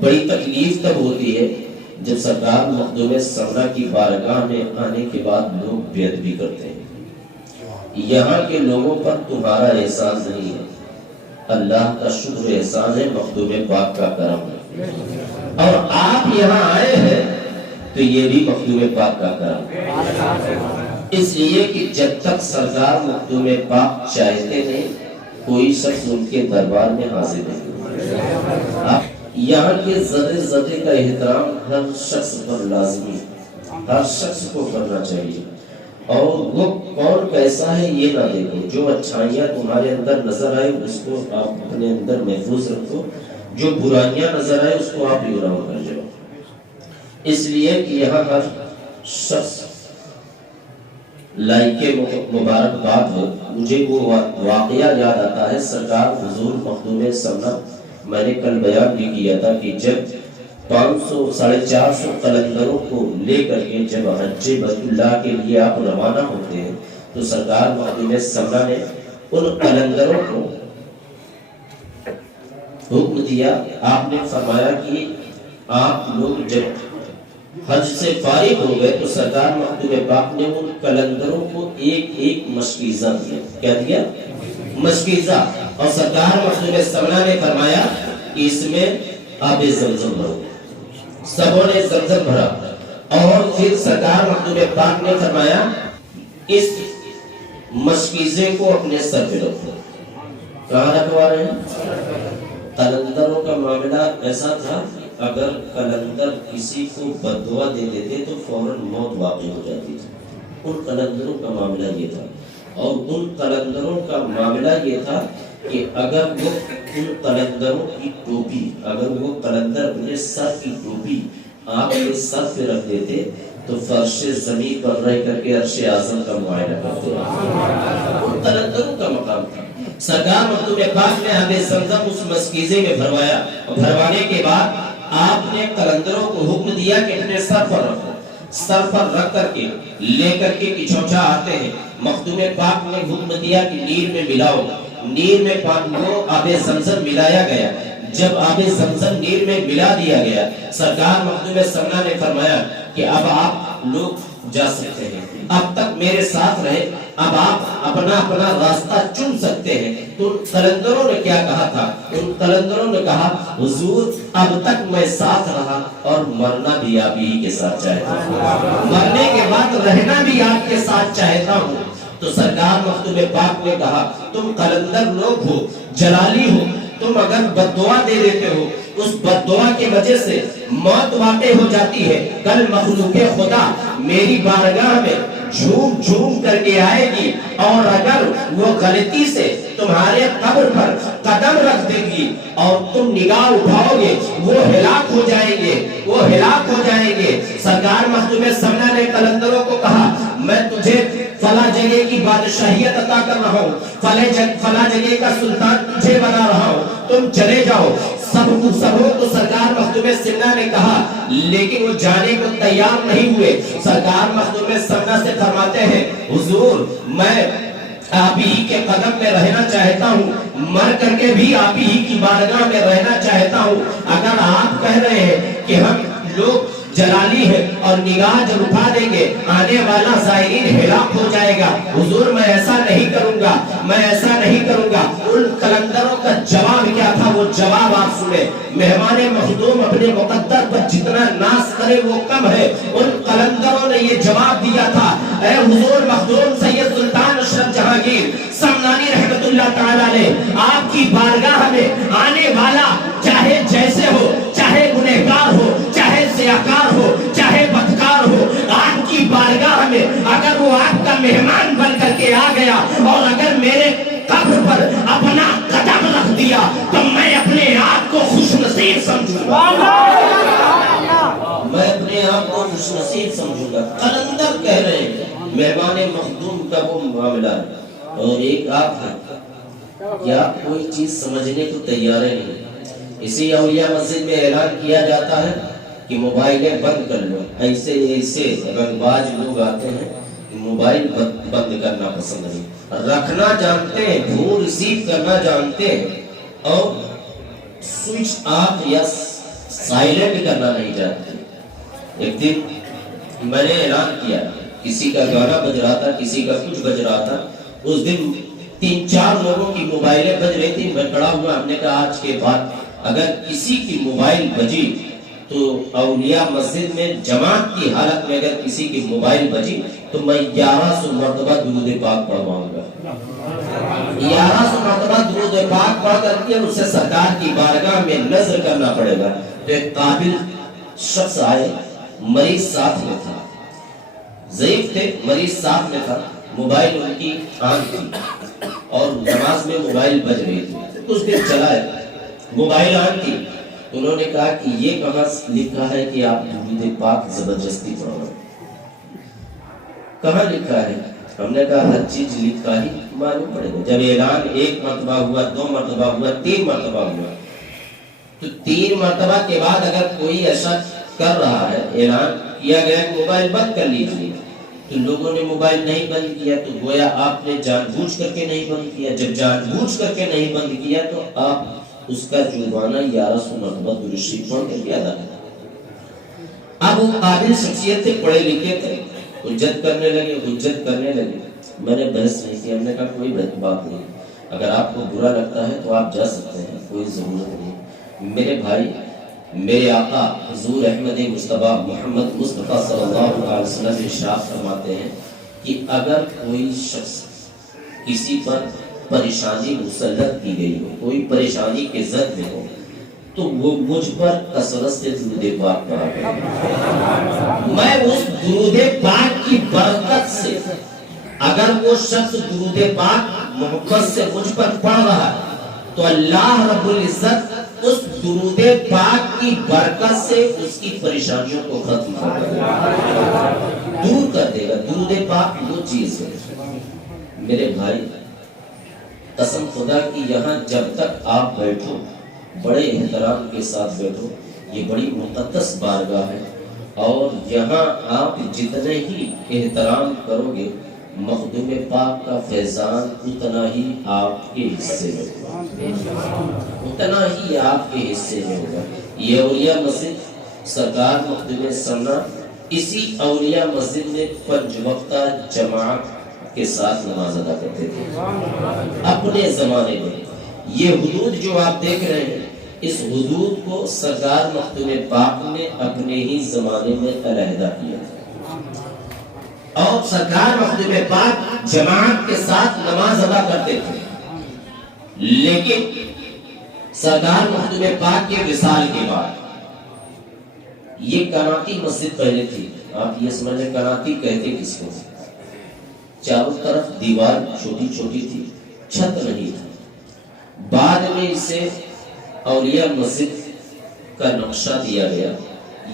بڑی تکلیف تب ہوتی ہے جب سرکار مخدوم سمنا کی بارگاہ میں آنے کے بعد لوگ بیعت بھی کرتے ہیں۔ یہاں کے لوگوں پر تمہارا احسان نہیں ہے، اللہ کا شکر احسان ہے، مخدوم پاک کا کرم ہے، اور آپ یہاں آئے ہیں تو یہ بھی مخدوم پاک کا کرم ہے۔ اس لیے کہ جب تک سرکار مخدوم پاک چاہتے نہیں، کوئی شخص ان کے دربار میں حاضر نہیں۔ یہاں کے ذرے ذرے کا احترام ہر شخص پر لازمی، ہر شخص کو کرنا چاہیے، اور وہ کون کیسا ہے یہ نہ دیکھو، جو اچھائیاں تمہارے اندر نظر آئے اس کو آپ اپنے اندر محفوظ رکھو، جو برائیاں نظر آئے اس کو آپ اگنور کر جاؤ۔ اس لیے کہ یہاں ہر شخص لائق مبارکباد ہو۔ مجھے وہ واقعہ یاد آتا ہے، سرکار حضور مخدوم سمنا، میں نے کل بیان بھی کیا تھا کہ جب 450 قلندروں کو لے کر کے جب حج بیت اللہ کے لیے آپ روانہ ہوتے ہیں تو سرکار مخدوم سمنا نے ان قلندروں کو حکم دیا، آپ نے فرمایا کہ آپ لوگ جب حج سے فارغ ہو گئے تو سرکار مخدوم پاک نے ان قلندروں کو ایک ایک مشکیزہ دیا۔ کیا دیا؟ مشکیزہ۔ اور سرکار مخدوم سمنا نے فرمایا کہ اس میں آب زمزم بھرو، سبوں نے زمزم بھرا، اور پھر سرکار مخدوم پاک نے فرمایا اس مشکیزے کو اپنے سر پہ رکھو۔ کہاں رکھوا رہے ہیں؟ قلندروں کا معاملہ ایسا تھا، اگر قلندر کسی کو بد دعا دے دیتے تو فوراً موت واقع ہو جاتی تھی۔ ان قلندروں کا معاملہ یہ تھا، اور ان قلندروں کا معاملہ یہ تھا کہ اگر وہ ان قلندروں کی ٹوپی، اگر وہ قلندر اپنے سر کی ٹوپی آپ کے سر پہ رکھ دیتے تو فرش زمین پر رہ کر کے عرش اعظم کا معائنہ کرتے ہیں۔ ان قلندروں کا مقام تھا۔ سرکار مخدوم پاک نے آب زمزم اس مشکیزے میں بھروایا، اور بھروانے کے بعد آپ نے قلندروں کو حکم دیا کہ اپنے سر پر رکھو۔ سر پر رکھ کر کے لے کر کے کچوچا آتے ہیں، مخدوم پاک نے حکم دیا کہ نیل میں ملاؤ۔ نیل میں وہ آب زمزم ملایا گیا۔ جب آب زمزم نیل میں ملا دیا گیا، سرکار مخدوم سمنا نے فرمایا کہ اب آپ لوگ جا سکتے ہیں، اب تک میرے ساتھ رہے، اب آپ اپنا اپنا راستہ چن سکتے ہیں۔ تو ان قلندروں نے کیا کہا تھا؟ ان قلندروں نے کہا حضور اب تک میں ساتھ رہا اور مرنا بھی آپ ہی کے ساتھ چاہتا ہوں، مرنے کے بعد رہنا بھی آپ کے ساتھ چاہتا ہوں۔ تو سرکار مخدوم پاک نے کہا تم قلندر لوگ ہو، جلالی ہو، تم اگر بد دعا دے دیتے ہو، اس بد دعا کی وجہ سے موت واقع ہو جاتی ہے، کل مخلوق خدا میری بارگاہ میں جھوم جھوم کر کے آئے گی، اور اگر وہ غلطی سے تمہارے قبر پر قدم رکھ دے گی اور تم نگاہ اٹھاؤ گے، وہ ہلاک ہو جائیں گے، وہ ہلاک ہو جائیں گے۔ سرکار مخدوم سمنا نے قلندروں کو کہا میں تجھے فلاں جگہ کی بادشاہیت عطا کر رہا ہوں، فلاں جگہ کا سلطان تجھے بنا رہا ہوں، تم چلے جاؤ۔ سب کو سرکار مخدوم سمنا نے کہا، لیکن وہ جانے کو تیار نہیں ہوئے۔ سرکار مخدوم سمنا سے فرماتے ہیں حضور میں آپ ہی کے قدم میں رہنا چاہتا ہوں، مر کر کے بھی آپ ہی کی بارگاہ میں رہنا چاہتا ہوں۔ اگر آپ کہہ رہے ہیں کہ ہم لوگ جلالی ہے اور نگاہ جب اٹھا دیں گے آنے والا زائرین ہلاک ہو جائے گا، حضور میں ایسا نہیں کروں گا، میں ایسا نہیں کروں گا۔ ان قلندروں کا جواب کیا تھا؟ وہ جواب آپ سنیں۔ مہمان مخدوم اپنے مقدر پر جتنا ناز کرے وہ کم ہے۔ ان قلندروں نے یہ جواب دیا تھا، اے حضور مخدوم سید سلطان اشرف جہانگیر سمنانی رحمت اللہ تعالی علیہ، آپ کی بارگاہ میں آنے والا چاہے جیسے ہو، چاہے گنہگار ہو، چاہے سیاکار ہو، چاہے بدکار ہو، آپ کی بارگاہ میں اگر وہ آپ کا مہمان بن کر کے آ گیا اور اگر میرے قبر پر اپنا قدم رکھ دیا تو میں اپنے آپ کو خوش نصیب سمجھوں گا، میں اپنے آپ کو خوش نصیب سمجھوں گا۔ قلندر کہہ رہے ہیں مہمان مخدوم کا وہ معاملہ ہے، اور ایک آپ ہے کیا کوئی چیز سمجھنے کو تیار نہیں۔ اسی اولیاء مسجد میں اعلان کیا جاتا ہے کہ موبائلیں بند کر لو، ایسے ایسے رنگباز لوگ آتے ہیں موبائل بند کرنا پسند نہیں، رکھنا جانتے ہیں، فون ریسیو کرنا جانتے ہیں، اور سوئچ آف یا سائلنٹ کرنا نہیں جانتے۔ ایک دن میں نے اعلان کیا، کسی کا گانا بج رہا تھا، کسی کا کچھ بج رہا تھا، اس دن 3-4 لوگوں کی موبائلیں بج رہی تھی، میں کھڑا ہوا، ہم نے کہا آج کے بعد اگر کسی کی موبائل بجی تو اولیاء مسجد میں جماعت کی حالت میں اگر کسی کی موبائل بجی تو میں 1100 مرتبہ درود پاک پڑھواؤں گا۔ 1100 مرتبہ درود پاک پڑھ کر کے اسے سرکار کی بارگاہ میں نظر کرنا پڑے گا۔ تو ایک قابل شخص آئے، مریض ساتھ میں تھا، ضعیف تھے، مریض ساتھ میں تھا، موبائل ان کی آن تھی اور نماز میں موبائل بج رہی تھی۔ کچھ دن چلا ہے، موبائل آن تھی، انہوں نے کہا کہ یہ کہاں لکھا ہے کہ آپ درود پاک زبردستی پڑھو؟ کہاں لکھا ہے؟ ہم نے کہا ہر چیز لکھا ہی معلوم پڑے گا۔ جب اعلان 1 مرتبہ ہوا، 2 مرتبہ ہوا، 3 مرتبہ ہوا، تو 3 مرتبہ کے بعد اگر کوئی ایسا کر رہا ہے، اعلان کیا گیا کہ موبائل بند کر لیجیے، تو لوگوں نے موبائل نہیں بند کیا، تو گویا آپ نے جان بوجھ کر کے نہیں بند کیا۔ جب جان بوجھ کر کے نہیں بند کیا تو آپ اس کا جرمانہ 1100 مرتبہ درود شریف پڑھ کے ادا کریں۔ اب وہ قابل شخصیت تھے، پڑھے لکھے تھے، حجت کرنے لگے۔ میں نے بحث نہیں کی، ہم نے کہا کوئی بات نہیں، اگر آپ کو برا لگتا ہے تو آپ جا سکتے ہیں، کوئی ضرورت نہیں۔ میرے بھائی، میرے آقا حضور احمد مصطفیٰ محمد مصطفیٰ صلی اللہ علیہ وسلم ارشاد فرماتے ہیں کہ اگر کوئی شخص کسی پر پریشانی مسلط کی گئی ہو، کوئی پریشانی کے زد میں ہو، تو وہ مجھ پر کثرت سے درود پاک پڑھا کرے۔ میں اس درود پاک کی برکت سے، اگر وہ شخص درود پاک محبت سے مجھ پر پڑھ رہا ہے تو اللہ رب العزت اس درود پاک کی برکت سے اس کی پریشانیوں کو ختم کر دے گا، دور کر دے گا۔ درود پاک وہ چیز ہے میرے بھائی، قسم خدا کی یہاں جب تک آپ بیٹھو بڑے احترام کے ساتھ بیٹھو، یہ بڑی مقدس بارگاہ ہے، اور یہاں آپ جتنے ہی احترام کرو گے مخدوم پاک کا فیضان اتنا ہی آپ کے حصے میں ہوگا، اتنا ہی آپ کے حصے میں ہوگا۔ یہ اولیاء مسجد سرکار مخدوم سمنا اسی اولیاء مسجد میں 5 وقتہ جماعت کے ساتھ نماز ادا کرتے تھے اپنے زمانے میں۔ یہ حدود جو آپ دیکھ رہے ہیں، اس حدود کو سرکار مخدوم پاک نے اپنے ہی زمانے میں علیحدہ کیا، اور سرکار مخدوم پاک جماعت کے ساتھ نماز ادا کرتے تھے۔ لیکن سرکار مخدوم پاک کے وصال کے بعد یہ کناتی مسجد پہلے تھی، آپ یہ سمجھ لیں کناتی کہتے کس کو، چاروں طرف دیوار چھوٹی چھوٹی تھی، چھت نہیں تھی۔ بعد میں اسے اولیاء مسجد کا نقشہ دیا گیا،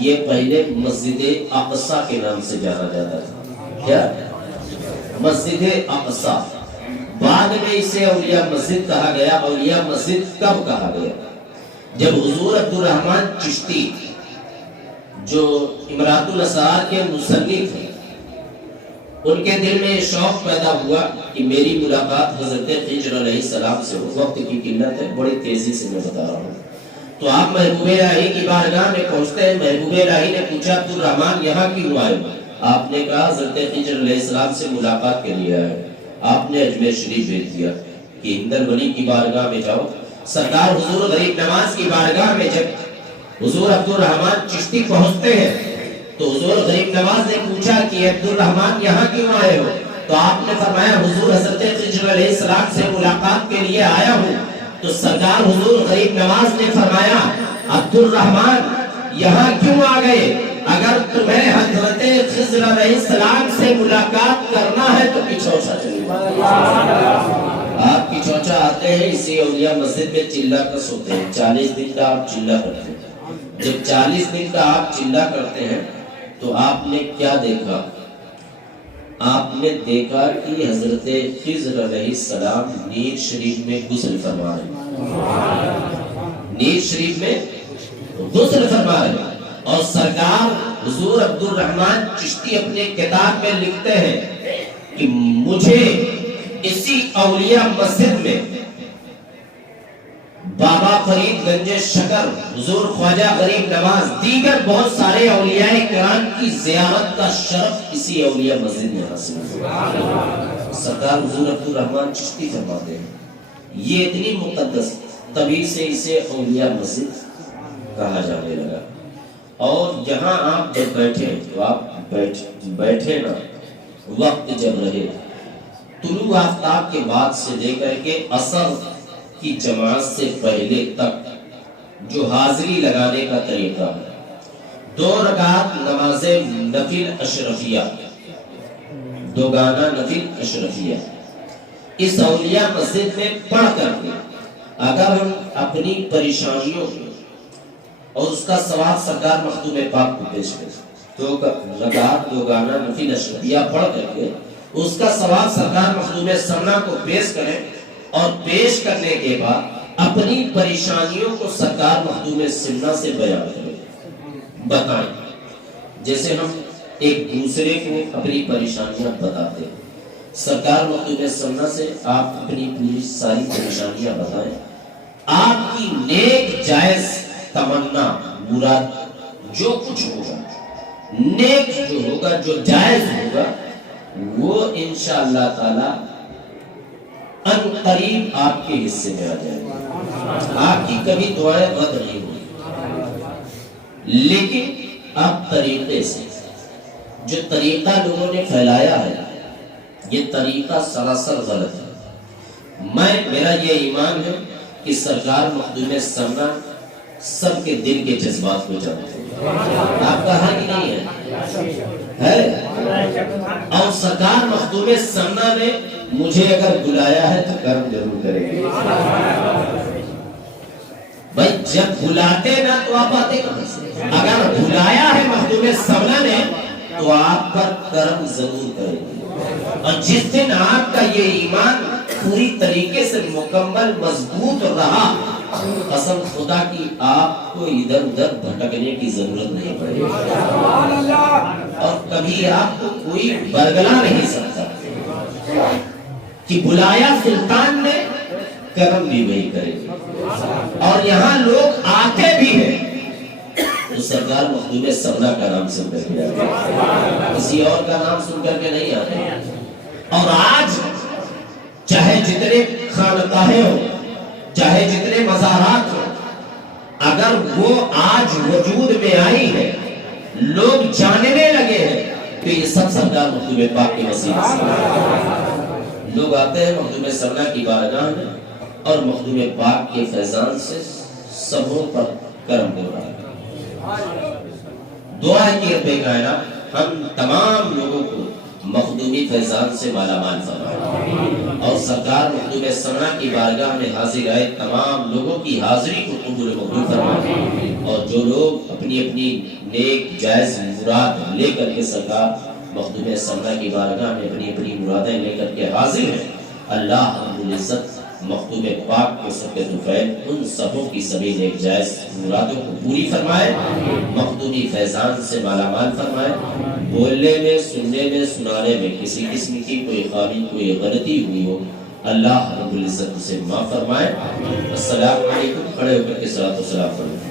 یہ پہلے مسجد اقصی کے نام سے جانا جاتا تھا۔ کیا؟ مسجد اقصی۔ بعد میں اسے اولیاء مسجد کہا گیا۔ اولیاء مسجد کب کہا گیا؟ جب حضور عبدالرحمن چشتی جو امراۃ الاسرار کے مصنف ہیں، ان کے دل میں شوق پیدا ہوا کہ میری ملاقات حضرت خضر علیہ السلام سے ہو۔ وقت کی قلت ہے، بڑی تیزی سے میں بتا رہا ہوں۔ تو آپ محبوب الہی کی بارگاہ میں پہنچتے ہیں۔ محبوب الہی نے پوچھا عبدالرحمن یہاں کیوں آئے؟ آپ نے کہا حضرت خضر علیہ السلام سے ملاقات کے لیے آئے۔ آپ نے اجمیر شریف بھیج دیا کہ ہندل ولی کی بارگاہ میں جاؤ۔ سرکار حضور غریب نواز کی بارگاہ میں جب حضور عبدالرحمن چشتی پہنچتے ہیں تو حضور غریب نواز نے پوچھا کہ عبدالرحمن یہاں کیوں آئے ہو؟ تو آپ نے فرمایا حضور حضرت خضر علیہ السلام سے ملاقات کے لیے آیا ہوں۔ تو سرکار حضور غریب نواز نے فرمایا عبدالرحمن یہاں کیوں آ گئے؟ اگر تمہیں حضرت خضر علیہ السلام سے ملاقات کرنا ہے تو پچھوچا چلیے۔ آپ پچھوچا آتے ہیں، اسی اولیاء مسجد میں چلہ کس ہوتے ہیں، 40 دن کا آپ چلہ کرتے ہیں۔ جب 40 دن کا آپ چلہ کرتے ہیں تو آپ نے کیا دیکھا؟ آپ نے دیکھا کہ حضرت خضر علیہ السلام نیر شریف میں غسل فرما رہے ہیں، نیر شریف میں غسل فرما رہے ہیں۔ اور سرکار حضور عبدالرحمن چشتی اپنے کتاب میں لکھتے ہیں کہ مجھے اسی اولیاء مسجد میں بابا فرید گنج شکر، حضور خواجہ غریب نواز، دیگر بہت سارے اولیاء کرام کی زیارت کا شرف کسی اولیاء مسجد میں حاصل ہے۔ سرکار حضور عبدالرحمن چشتی فرماتے ہیں یہ اتنی مقدس، تبھی سے اسے اولیاء مسجد کہا جانے لگا۔ اور یہاں آپ جب بیٹھے تو آپ بیٹھے نا، وقت جب رہے طلوع آفتاب کے بعد سے لے کر کے عصر کی جماعت سے پہلے تک جو حاضری لگانے کا طریقہ ہے، 2 رکعت نماز نفل اشرفیہ، 2 گانا نفل اشرفیہ، اس اولیاء مسجد میں پڑھ کر کے اگر ہم اپنی پریشانیوں اور اس کا ثواب سرکار مخدوم پاک کو پیش کریں، 2 رکعت 2 گانا نفل اشرفیہ پڑھ کر کے اس کا ثواب سرکار مخدوم سمنا کو پیش کریں، اور پیش کرنے کے بعد اپنی پریشانیوں کو سرکار مخدوم سمنا سے بیان کریں، بتائیں۔ جیسے ہم ایک دوسرے کو اپنی پریشانیاں بتاتے ہیں، سرکار مخدوم سمنا سے آپ اپنی پوری ساری پریشانیاں بتائیں، آپ کی نیک جائز تمنا مراد جو کچھ ہوگا، نیک جو ہوگا، جو جائز ہوگا، وہ انشاءاللہ تعالی ان قریب آپ کے حصے میں آ جائے گا۔ آپ کی کبھی دعائیں رد نہیں ہوئی، لیکن اب طریقے سے جو طریقہ لوگوں نے پھیلایا ہے، یہ طریقہ سراسر غلط ہے۔ میرا یہ ایمان ہے کہ سرکار مخدوم سمنا سب کے دل کے جذبات کو جانتے ہیں۔ آپ کا حق نہیں ہے، اور سرکار مخدوم سمنا نے مجھے اگر بلایا ہے تو کرم ضرور کریں گے۔ بھائی جب بلاتے نا تو آپ آتے کہاں سے؟ اگر بلایا ہے مخدوم سمنا نے تو آپ پر کرم ضرور کریں گے، اور جس دن آپ کا یہ ایمان پوری طریقے سے مکمل مضبوط رہا، قسم خدا کی آپ کو ادھر ادھر بھٹکنے کی ضرورت نہیں پڑے گی، اور کبھی آپ کو کوئی برگلا نہیں سکتا کہ بلایا سلطان نے، کرم بھی وہی کرے گا۔ اور یہاں لوگ آتے بھی ہیں تو سرکار مخدوم سمنا کا نام سن کر کے آتے ہیں، کسی اور کا نام سن کر کے نہیں آتے۔ اور آج چاہے جتنے خانقاہیں ہو، چاہے جتنے مزارات ہو، اگر وہ آج وجود میں آئی ہے، لوگ جاننے لگے ہیں، تو یہ سب سرکار مخدوم پاک کی وسیلے سے۔ لوگ آتے ہیں مخدوم سمنا کی بارگاہ میں، اور مخدوم پاک کے فیضان سے سبوں پر کرم ہو رہا ہے۔ دعا ہے کہ رب کائنات ہم تمام لوگوں کو مخدومی فیضان سے مالا مال فرمائے، اور سرکار مخدوم سمنا کی بارگاہ میں حاضر آئے تمام لوگوں کی حاضری کو قبول مقبول فرمائے، اور جو لوگ اپنی اپنی نیک جائز مراد لے کر کے سرکار مخدوم سمنا کی بارگاہ میں اپنی اپنی مرادیں لے کر کے حاضر ہیں، اللہ رب العزت مخدوم پاک کے سب کے طفیل ان سبوں کی سبھی نیک جائز مرادوں کو پوری فرمائے، مخدومی فیضان سے مالا مال فرمائے، بولنے میں، سننے میں، سنانے میں کسی قسم کی کوئی خامی، کوئی غلطی ہوئی ہو، اللہ رب العزت اسے معاف فرمائے۔ السلام علیکم، کھڑے ہو کر کے صلاۃ و سلام فرمائے۔